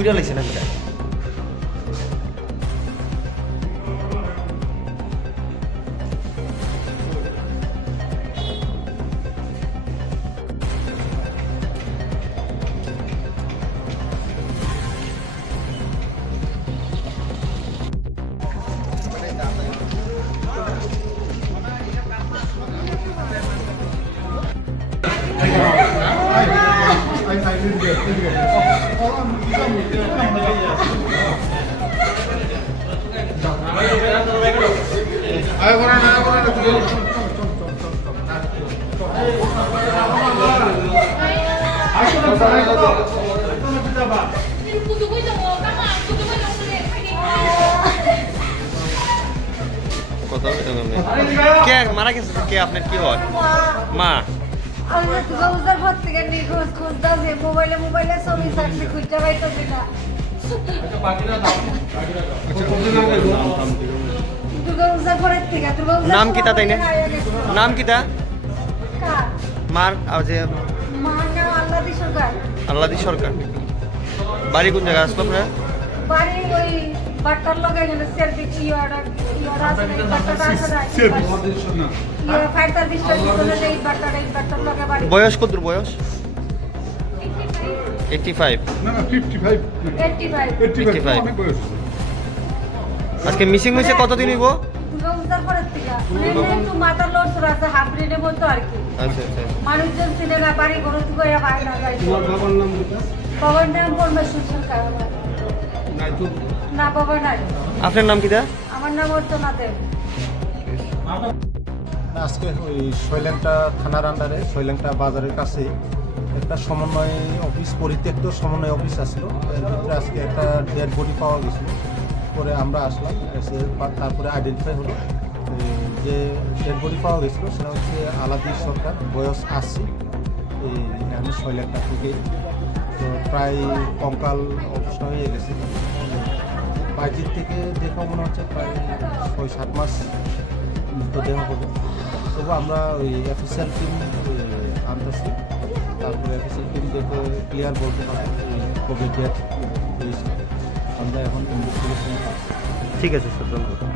ছুঁড়া লাগছে না করে কে মারা গেছে কে আপনার কি হয় মা নাম কিতা তাই না নাম কিতা মার যে আল্লাদি সরকার বাড়ি কোন জায়গা আসলো আপনার বাড়ি ওই বাট্টার লগে গেলে সেলফি কি অর্ডার আছে বাট্টাটা আছে না ফাইটার বিস্টার দিলে এই বাট্টার লগে বাড়ি বয়স কত বয়স 85 না 55 85 অনেক বয়স আজকে মিসিং হইছে কতদিন হইব দুর্গাপূজার পরের থেকে একটু মাথার লড়ছড় আছে হাফ ব্রেনের মতো আর কি আচ্ছা আচ্ছা মানুষজন ছিল না বাড়ি ঘর থেকে বাইরে না যায় তোমার বাবার নাম কি বাবার নাম পরমেশ্বর সরকার নাই তো না বাবা নাই আপনার নাম কিতা আমার নাম অর্চনা দেব আজকে ওই শৈলেংটা থানার আন্ডারে শৈলেংটা বাজারের কাছে একটা সমন্বয় অফিস পরিত্যক্ত সমন্বয় অফিস আসলো এর ভিতরে আজকে একটা ডেড বডি পাওয়া গেছিলো পরে আমরা আসলাম এসে তারপরে আইডেন্টিফাই হলো যে ডেড বডি পাওয়া গেছিলো সেটা হচ্ছে আলাদি সরকার বয়স 80 এই আমি শৈলেংটা থেকে তো প্রায় কঙ্কাল অবস্থা হয়ে গেছে বাইরের থেকে দেখা মনে হচ্ছে প্রায় 6-7 মাস মৃতদেহ হবে তবু আমরা ওই অফিসিয়াল টিম আনতেছি তারপরে অফিসিয়াল টিম দেখে ক্লিয়ার বলতে পারবো কবে ডেট আমরা এখন ইনভেস্টিগেশন ঠিক আছে স্যার ধন্যবাদ